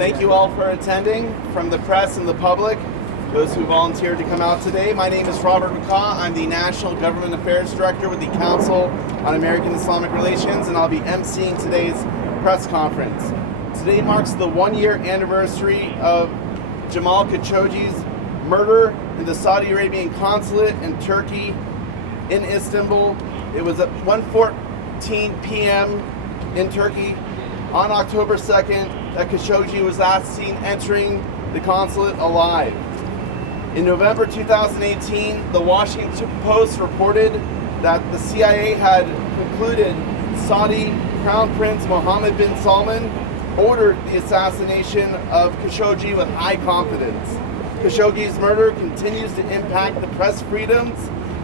Thank you all for attending, from the press and the public, those who volunteered to come out today. My name is Robert McCaw. I'm the National Government Affairs Director with the Council on American Islamic Relations, and I'll be emceeing today's press conference. Today marks the one-year anniversary of Jamal Khashoggi's murder in the Saudi Arabian consulate in Turkey, in Istanbul. It was at 1:14 p.m. in Turkey on October 2nd that Khashoggi was last seen entering the consulate alive. In November 2018, the Washington Post reported that the CIA had concluded Saudi Crown Prince Mohammed bin Salman ordered the assassination of Khashoggi with high confidence. Khashoggi's murder continues to impact the press freedoms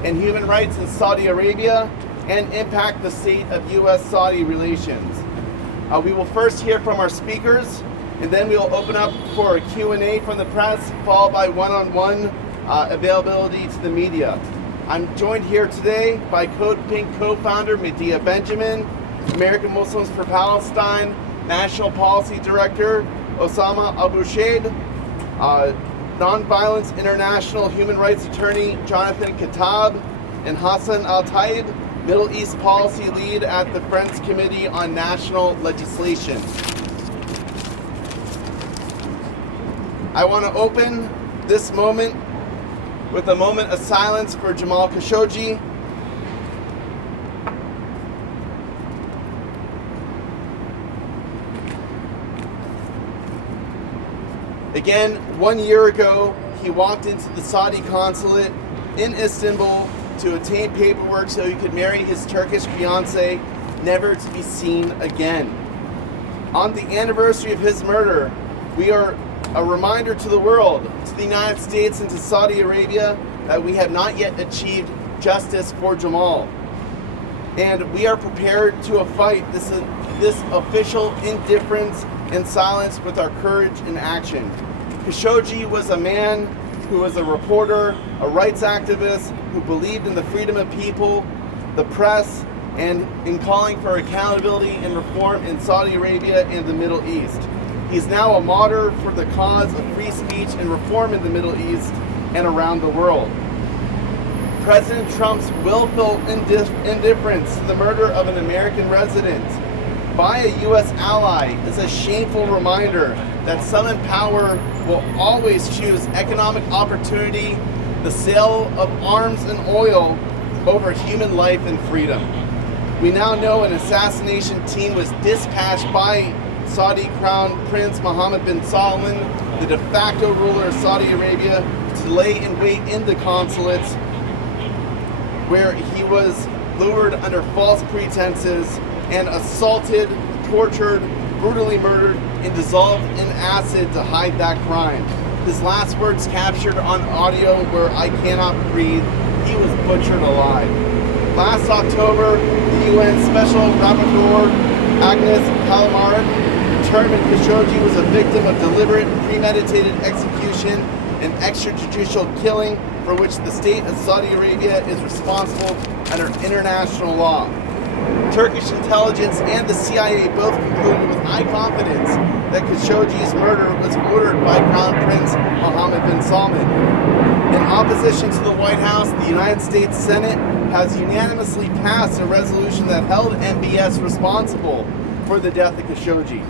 and human rights in Saudi Arabia and impact the state of U.S.-Saudi relations. We will first hear from our speakers, and then we will open up for a Q&A from the press, followed by one-on-one availability to the media. I'm joined here today by Code Pink co-founder Medea Benjamin, American Muslims for Palestine National Policy Director Osama Abu-Shaid, Nonviolence International Human Rights Attorney Jonathan Katab, and Hassan Al-Taib, Middle East Policy Lead at the Friends Committee on National Legislation. I want to open this moment with a moment of silence for Jamal Khashoggi. Again, 1 year ago, he walked into the Saudi consulate in Istanbul to obtain paperwork so he could marry his Turkish fiancée, never to be seen again. On the anniversary of his murder, we are a reminder to the world, to the United States and to Saudi Arabia, that we have not yet achieved justice for Jamal. And we are prepared to fight this official indifference and silence with our courage and action. Khashoggi was a man who was a reporter, a rights activist, who believed in the freedom of people, the press, and in calling for accountability and reform in Saudi Arabia and the Middle East. He's now a martyr for the cause of free speech and reform in the Middle East and around the world. President Trump's willful indifference to the murder of an American resident by a U.S. ally is a shameful reminder that some in power will always choose economic opportunity, the sale of arms and oil, over human life and freedom. We now know an assassination team was dispatched by Saudi Crown Prince Mohammed bin Salman, the de facto ruler of Saudi Arabia, to lay in wait in the consulates, where he was lured under false pretenses and assaulted, tortured, brutally murdered, and dissolved in acid to hide that crime. His last words captured on audio were, "I cannot breathe." He was butchered alive. Last October, the UN Special Rapporteur Agnes Callamard determined Khashoggi was a victim of deliberate, premeditated execution and extrajudicial killing for which the state of Saudi Arabia is responsible under international law. Turkish intelligence and the CIA both concluded with high confidence that Khashoggi's murder was ordered by Crown Prince Mohammed bin Salman. In opposition to the White House, the United States Senate has unanimously passed a resolution that held MBS responsible for the death of Khashoggi.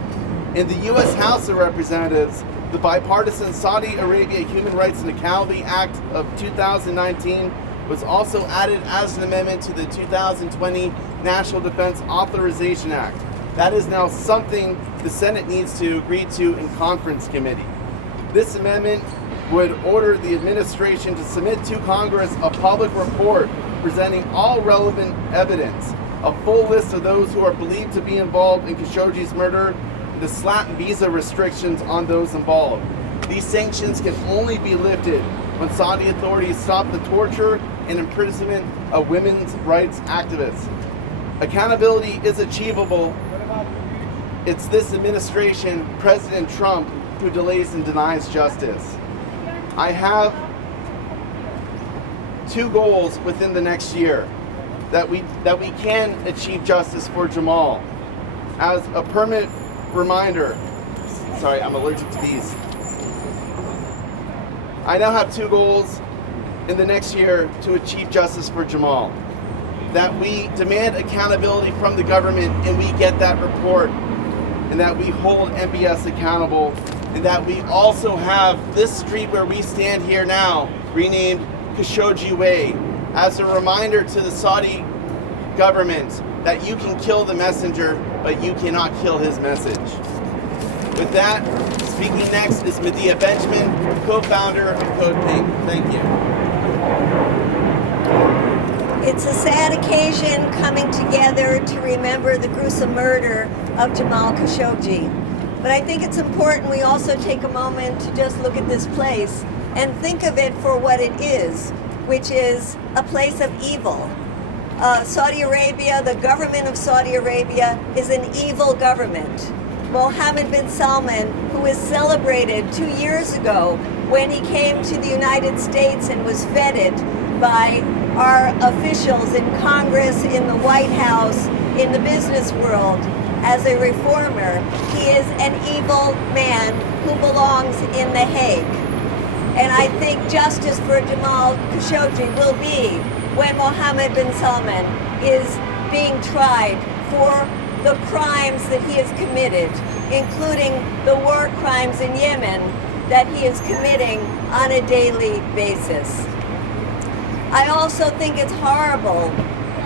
In the U.S. House of Representatives, the bipartisan Saudi Arabia Human Rights and Accountability Act of 2019 was also added as an amendment to the 2020 National Defense Authorization Act. That is now something the Senate needs to agree to in conference committee. This amendment would order the administration to submit to Congress a public report presenting all relevant evidence, a full list of those who are believed to be involved in Khashoggi's murder, and to slap visa restrictions on those involved. These sanctions can only be lifted when Saudi authorities stop the torture and imprisonment of women's rights activists. Accountability is achievable. It's this administration, President Trump, who delays and denies justice. I have two goals within the next year that we can achieve justice for Jamal. As a permanent reminder, Sorry, I'm allergic to bees. I now have 2 goals in the next year to achieve justice for Jamal. That we demand accountability from the government and we get that report, and that we hold MBS accountable, and that we also have this street where we stand here now renamed Khashoggi Way as a reminder to the Saudi government that you can kill the messenger, but you cannot kill his message. With that, speaking next is Medea Benjamin, co-founder of Code Pink. Thank you. It's a sad occasion coming together to remember the gruesome murder of Jamal Khashoggi. But I think it's important we also take a moment to just look at this place and think of it for what it is, which is a place of evil. Saudi Arabia, the government of Saudi Arabia, is an evil government. Mohammed bin Salman, who was celebrated 2 years ago when he came to the United States and was feted by our officials in Congress, in the White House, in the business world, as a reformer, he is an evil man who belongs in The Hague. And I think justice for Jamal Khashoggi will be when Mohammed bin Salman is being tried for the crimes that he has committed, including the war crimes in Yemen that he is committing on a daily basis. I also think it's horrible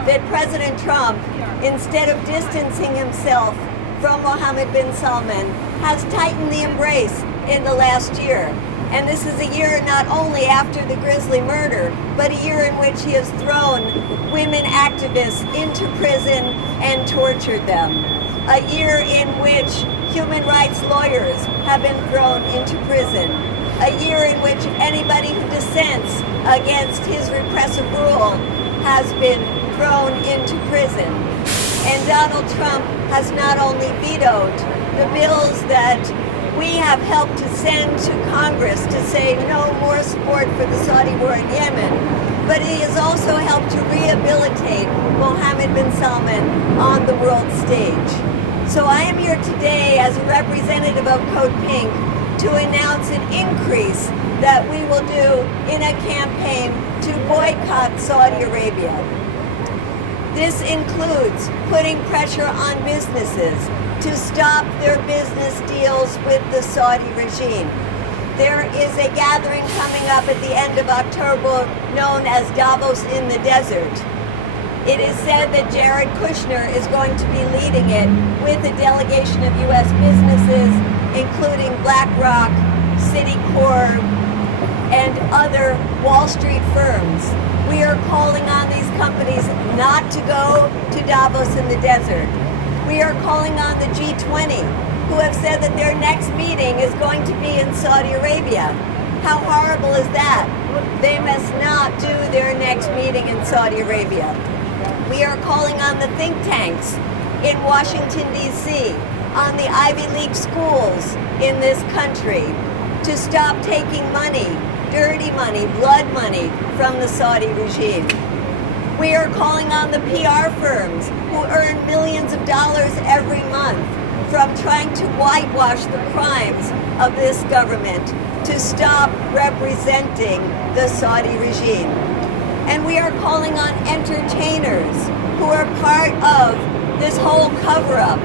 that President Trump, instead of distancing himself from Mohammed bin Salman, has tightened the embrace in the last year. And this is a year not only after the grisly murder, but a year in which he has thrown women activists into prison and tortured them. A year in which human rights lawyers have been thrown into prison. A year in which anybody who dissents against his repressive rule has been thrown into prison. And Donald Trump has not only vetoed the bills that we have helped to send to Congress to say no more support for the Saudi war in Yemen, but he has also helped to rehabilitate Mohammed bin Salman on the world stage. So I am here today as a representative of Code Pink to announce an increase that we will do in a campaign to boycott Saudi Arabia. This includes putting pressure on businesses to stop their business deals with the Saudi regime. There is a gathering coming up at the end of October known as Davos in the Desert. It is said that Jared Kushner is going to be leading it with a delegation of U.S. businesses, including BlackRock, Citicorp, and other Wall Street firms. We are calling on these companies not to go to Davos in the desert. We are calling on the G20, who have said that their next meeting is going to be in Saudi Arabia. How horrible is that? They must not do their next meeting in Saudi Arabia. We are calling on the think tanks in Washington, D.C., on the Ivy League schools in this country to stop taking money, dirty money, blood money from the Saudi regime. We are calling on the PR firms who earn millions of dollars every month from trying to whitewash the crimes of this government to stop representing the Saudi regime. And we are calling on entertainers who are part of this whole cover-up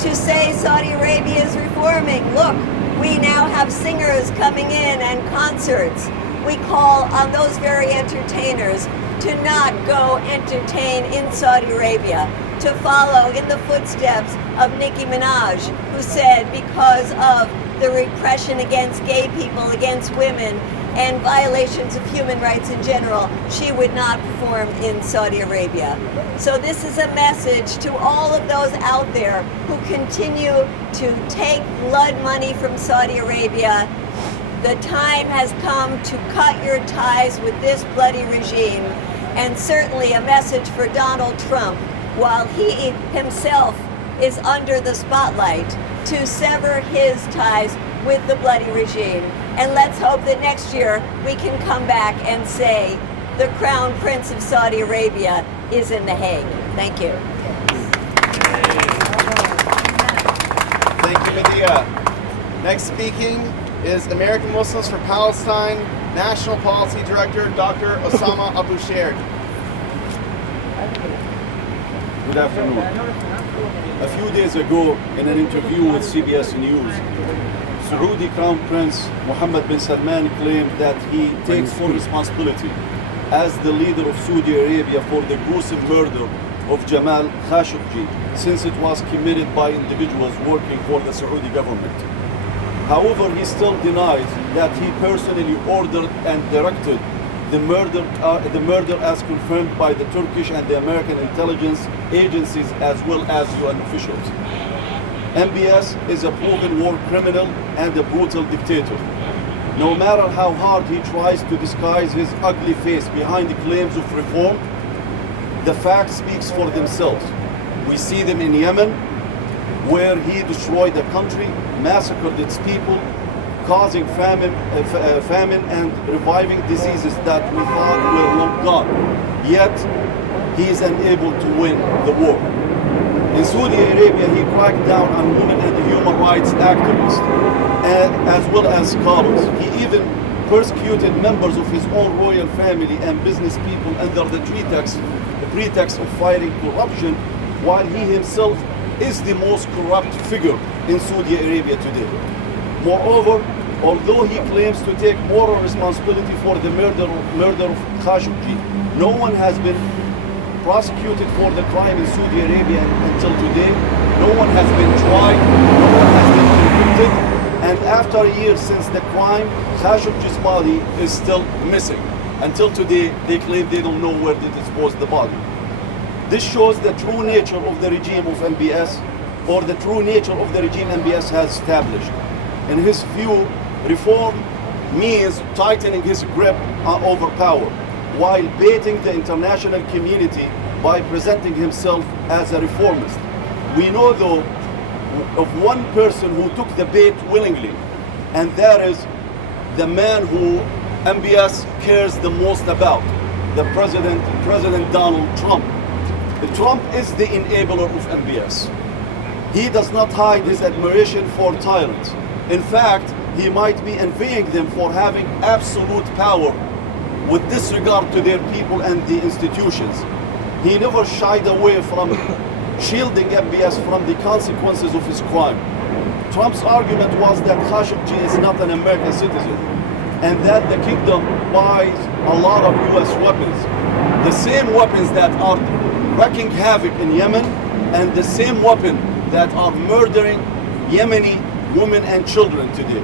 to say Saudi Arabia is reforming. Look, we now have singers coming in and concerts. We call on those very entertainers to not go entertain in Saudi Arabia, to follow in the footsteps of Nicki Minaj, who said because of the repression against gay people, against women, and violations of human rights in general, she would not perform in Saudi Arabia. So this is a message to all of those out there who continue to take blood money from Saudi Arabia. The time has come to cut your ties with this bloody regime, and certainly a message for Donald Trump, while he himself is under the spotlight, to sever his ties with the bloody regime. And let's hope that next year we can come back and say the Crown Prince of Saudi Arabia is in The Hague. Thank you. Thank you, Medea. Next speaking is American Muslims for Palestine National Policy Director, Dr. Osama Abu Shared. Good afternoon. A few days ago, in an interview with CBS News, Saudi Crown Prince Mohammed bin Salman claimed that he takes full responsibility as the leader of Saudi Arabia for the gruesome murder of Jamal Khashoggi, since it was committed by individuals working for the Saudi government. However, he still denies that he personally ordered and directed the murder as confirmed by the Turkish and the American intelligence agencies as well as UN officials. MBS is a proven war criminal and a brutal dictator. No matter how hard he tries to disguise his ugly face behind the claims of reform, the facts speaks for themselves. We see them in Yemen, where he destroyed the country, massacred its people, causing famine and reviving diseases that we thought were long gone. Yet, he is unable to win the war. In Saudi Arabia, he cracked down on women and human rights activists, as well as scholars. He even persecuted members of his own royal family and business people under the pretext of fighting corruption, while he himself is the most corrupt figure in Saudi Arabia today. Moreover, although he claims to take moral responsibility for the murder of Khashoggi, no one has been prosecuted for the crime in Saudi Arabia until today. No one has been tried, no one has been convicted, and after a year since the crime, Khashoggi's body is still missing. Until today, they claim they don't know where they disposed the body. This shows the true nature of the regime of MBS, or the true nature of the regime MBS has established. In his view, reform means tightening his grip over power, while baiting the international community by presenting himself as a reformist. We know, though, of one person who took the bait willingly, and that is the man who MBS cares the most about, the President Donald Trump. Trump is the enabler of MBS. He does not hide his admiration for tyrants. In fact, he might be envying them for having absolute power with disregard to their people and the institutions. He never shied away from shielding MBS from the consequences of his crime. Trump's argument was that Khashoggi is not an American citizen and that the kingdom buys a lot of US weapons. The same weapons that are wreaking havoc in Yemen and the same weapons that are murdering Yemeni women and children today.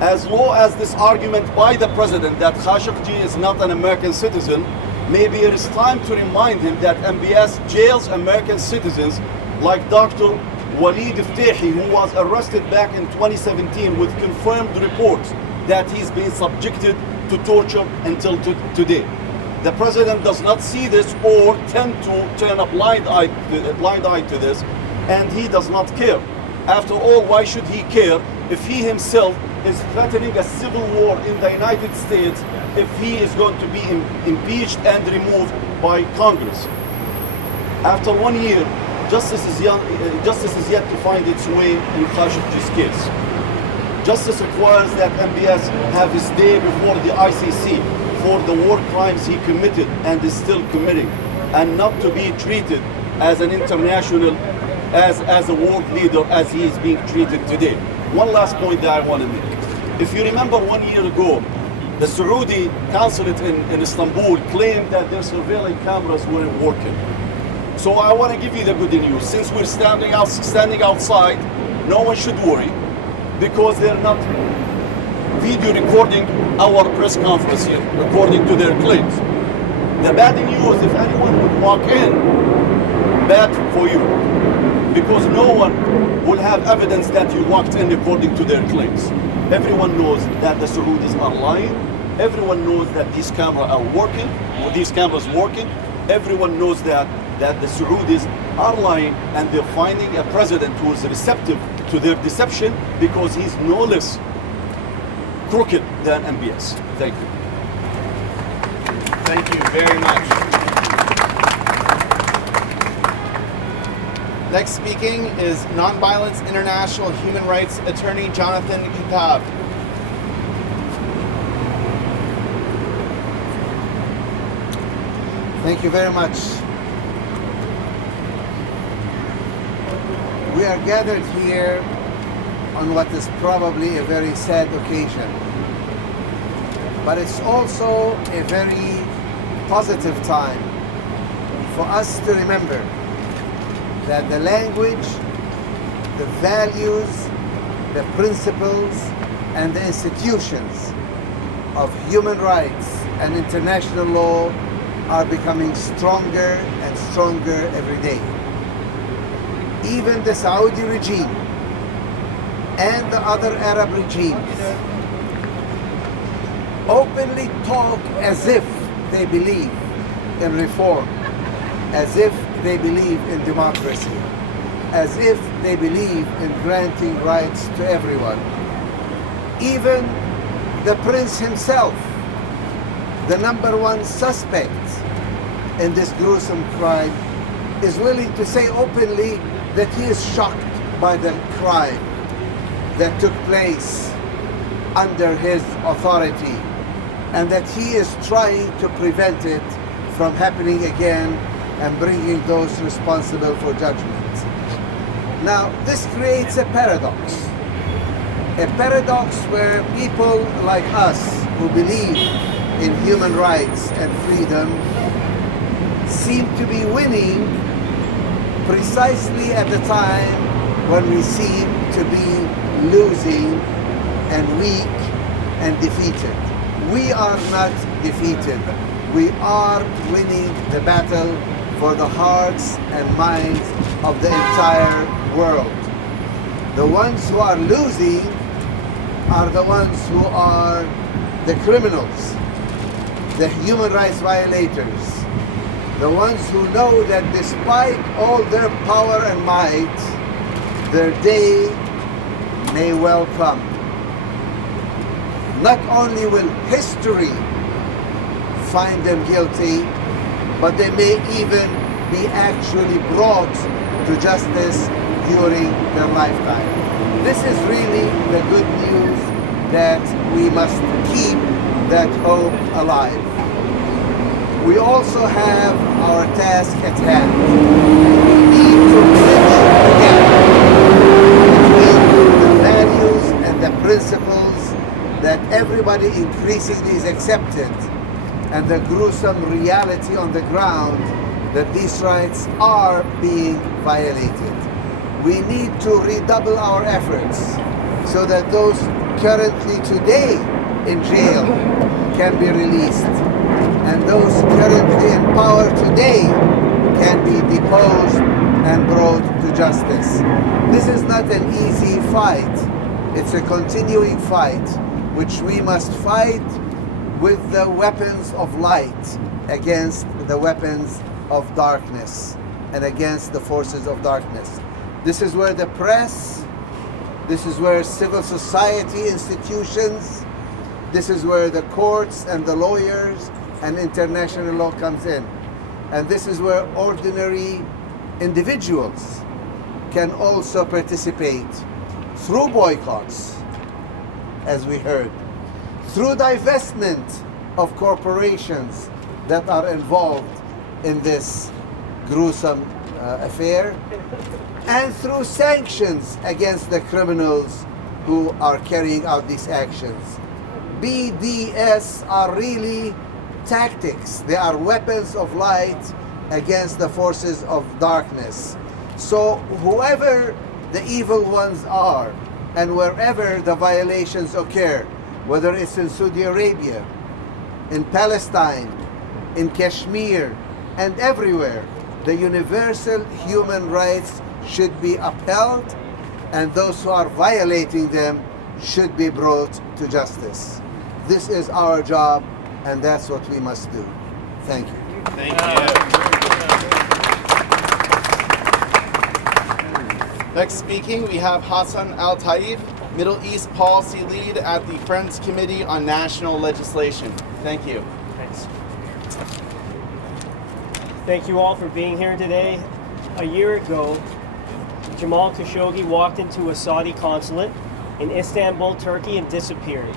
As low as this argument by the president that Khashoggi is not an American citizen, maybe it is time to remind him that MBS jails American citizens like Dr. Walid Iftehi, who was arrested back in 2017 with confirmed reports that he's been subjected to torture until today. The president does not see this or tend to turn a blind eye to this, and he does not care. After all, why should he care if he himself is threatening a civil war in the United States if he is going to be impeached and removed by Congress? After 1 year, justice is yet to find its way in Khashoggi's case. Justice requires that MBS have his day before the ICC for the war crimes he committed and is still committing, and not to be treated as an international, as a world leader as he is being treated today. One last point that I want to make. If you remember 1 year ago, the Saudi consulate in Istanbul claimed that their surveillance cameras weren't working. So I want to give you the good news. Since we're standing outside, no one should worry, because they're not video recording our press conference here, according to their claims. The bad news, if anyone would walk in, bad for you, because no one will have evidence that you walked in according to their claims. Everyone knows that the Saudis are lying. Everyone knows that these cameras are working, Everyone knows that the Saudis are lying, and they're finding a president who is receptive to their deception because he's no less crooked than MBS. Thank you. Thank you very much. Next speaking is Nonviolence International human rights attorney Jonathan Kitab. Thank you very much. We are gathered here on what is probably a very sad occasion, but it's also a very positive time for us to remember that the language, the values, the principles, and the institutions of human rights and international law are becoming stronger and stronger every day. Even the Saudi regime and the other Arab regimes openly talk as if they believe in reform, as if they believe in democracy, as if they believe in granting rights to everyone. Even the prince himself, the number one suspect in this gruesome crime, is willing to say openly that he is shocked by the crime that took place under his authority and that he is trying to prevent it from happening again and bringing those responsible for judgment. Now, this creates a paradox where people like us who believe in human rights and freedom seem to be winning precisely at the time when we seem to be losing and weak and defeated. We are not defeated. We are winning the battle for the hearts and minds of the entire world. The ones who are losing are the ones who are the criminals, the human rights violators, the ones who know that despite all their power and might, their day may well come. Not only will history find them guilty, but they may even be actually brought to justice during their lifetime. This is really the good news that we must keep that hope alive. We also have our task at hand. We need to bridge the gap between the values and the principles that everybody increasingly is accepted and the gruesome reality on the ground that these rights are being violated. We need to redouble our efforts so that those currently today in jail can be released and those currently in power today can be deposed and brought to justice. This is not an easy fight. It's a continuing fight which we must fight with the weapons of light against the weapons of darkness and against the forces of darkness. This is where the press, this is where civil society institutions, this is where the courts and the lawyers and international law comes in. And this is where ordinary individuals can also participate through boycotts, as we heard, through divestment of corporations that are involved in this gruesome affair, and through sanctions against the criminals who are carrying out these actions. BDS are really tactics. They are weapons of light against the forces of darkness. So whoever the evil ones are and wherever the violations occur, whether it's in Saudi Arabia, in Palestine, in Kashmir, and everywhere, the universal human rights should be upheld and those who are violating them should be brought to justice. This is our job and that's what we must do. Thank you. Thank you. Next speaking, we have Hassan Al-Taif, Middle East Policy Lead at the Friends Committee on National Legislation. Thank you. Thanks. Thank you all for being here today. A year ago, Jamal Khashoggi walked into a Saudi consulate in Istanbul, Turkey, and disappeared.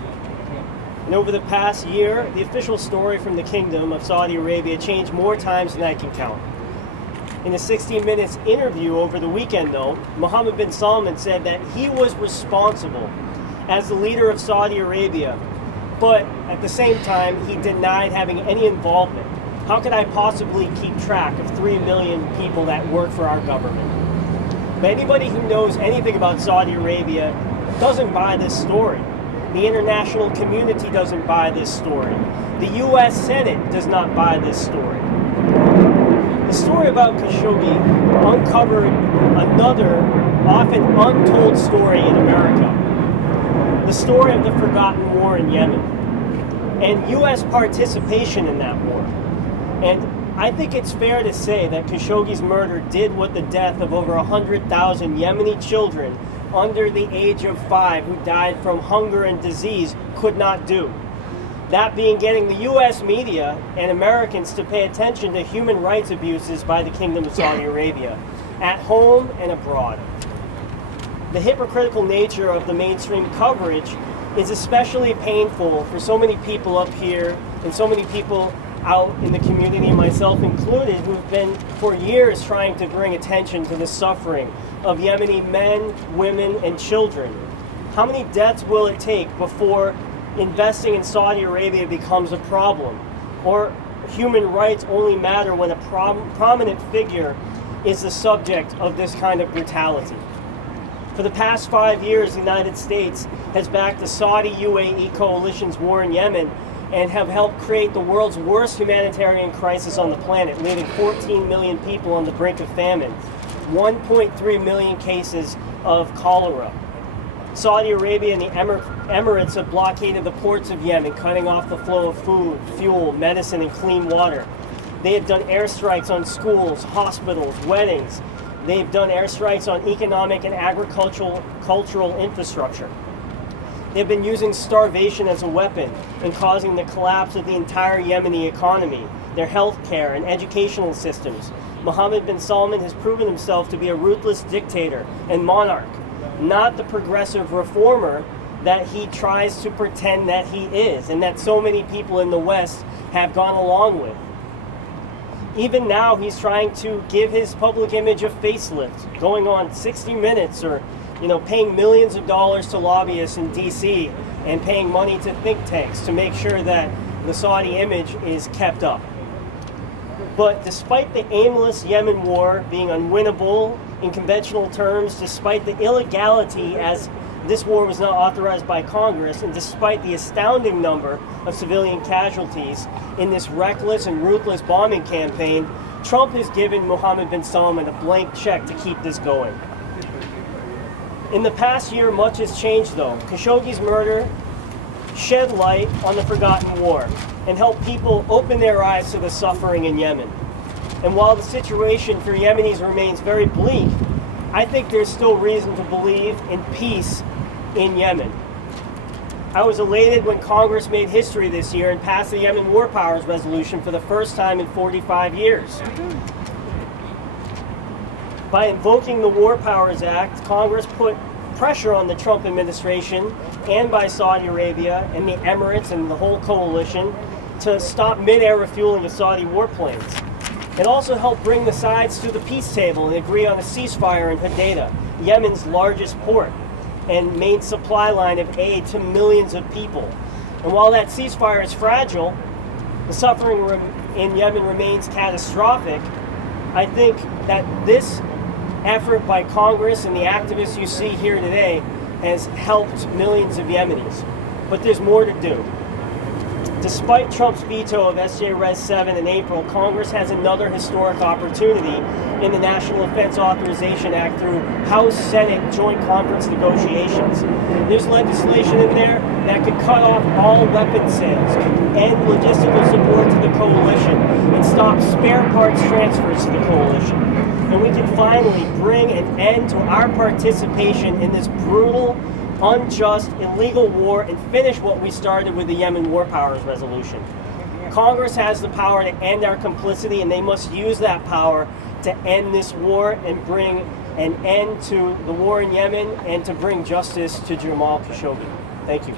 And over the past year, the official story from the Kingdom of Saudi Arabia changed more times than I can count. In a 60 Minutes interview over the weekend, though, Mohammed bin Salman said that he was responsible as the leader of Saudi Arabia, but at the same time, he denied having any involvement. How could I possibly keep track of 3 million people that work for our government? But anybody who knows anything about Saudi Arabia doesn't buy this story. The international community doesn't buy this story. The U.S. Senate does not buy this story. The story about Khashoggi uncovered another, often untold story in America. The story of the forgotten war in Yemen and U.S. participation in that war. And I think it's fair to say that Khashoggi's murder did what the death of over 100,000 Yemeni children under the age of 5 who died from hunger and disease could not do. That being getting the U.S. media and Americans to pay attention to human rights abuses by the Kingdom of Saudi Arabia, at home and abroad. The hypocritical nature of the mainstream coverage is especially painful for so many people up here and so many people out in the community, myself included, who've been for years trying to bring attention to the suffering of Yemeni men, women, and children. How many deaths will it take before investing in Saudi Arabia becomes a problem? Or human rights only matter when a prominent figure is the subject of this kind of brutality? For the past 5 years, the United States has backed the Saudi-UAE coalition's war in Yemen and have helped create the world's worst humanitarian crisis on the planet, leaving 14 million people on the brink of famine, 1.3 million cases of cholera. Saudi Arabia and the Emirates have blockaded the ports of Yemen, cutting off the flow of food, fuel, medicine, and clean water. They have done airstrikes on schools, hospitals, weddings. They've done airstrikes on economic and cultural infrastructure. They've been using starvation as a weapon and causing the collapse of the entire Yemeni economy, their healthcare and educational systems. Mohammed bin Salman has proven himself to be a ruthless dictator and monarch, not the progressive reformer that he tries to pretend that he is, and that so many people in the West have gone along with. Even now, he's trying to give his public image a facelift, going on 60 Minutes or paying millions of dollars to lobbyists in D.C. and paying money to think tanks to make sure that the Saudi image is kept up. But despite the aimless Yemen war being unwinnable in conventional terms, despite the illegality as this war was not authorized by Congress, and despite the astounding number of civilian casualties in this reckless and ruthless bombing campaign, Trump has given Mohammed bin Salman a blank check to keep this going. In the past year, much has changed though. Khashoggi's murder shed light on the forgotten war and helped people open their eyes to the suffering in Yemen. And while the situation for Yemenis remains very bleak, I think there's still reason to believe in peace in Yemen. I was elated when Congress made history this year and passed the Yemen War Powers Resolution for the first time in 45 years. By invoking the War Powers Act, Congress put pressure on the Trump administration and by Saudi Arabia and the Emirates and the whole coalition to stop mid-air refueling of Saudi warplanes. It also helped bring the sides to the peace table and agree on a ceasefire in Hodeidah, Yemen's largest port and main supply line of aid to millions of people. And while that ceasefire is fragile, the suffering in Yemen remains catastrophic. I think that this effort by Congress and the activists you see here today has helped millions of Yemenis. But there's more to do. Despite Trump's veto of SJ Res 7 in April, Congress has another historic opportunity in the National Defense Authorization Act through House-Senate joint conference negotiations. There's legislation in there that could cut off all weapons sales, end logistical support to the coalition, and stop spare parts transfers to the coalition. And we can finally bring an end to our participation in this brutal, unjust, illegal war and finish what we started with the Yemen War Powers Resolution. Congress has the power to end our complicity, and they must use that power to end this war and bring an end to the war in Yemen and to bring justice to Jamal Khashoggi. Thank you.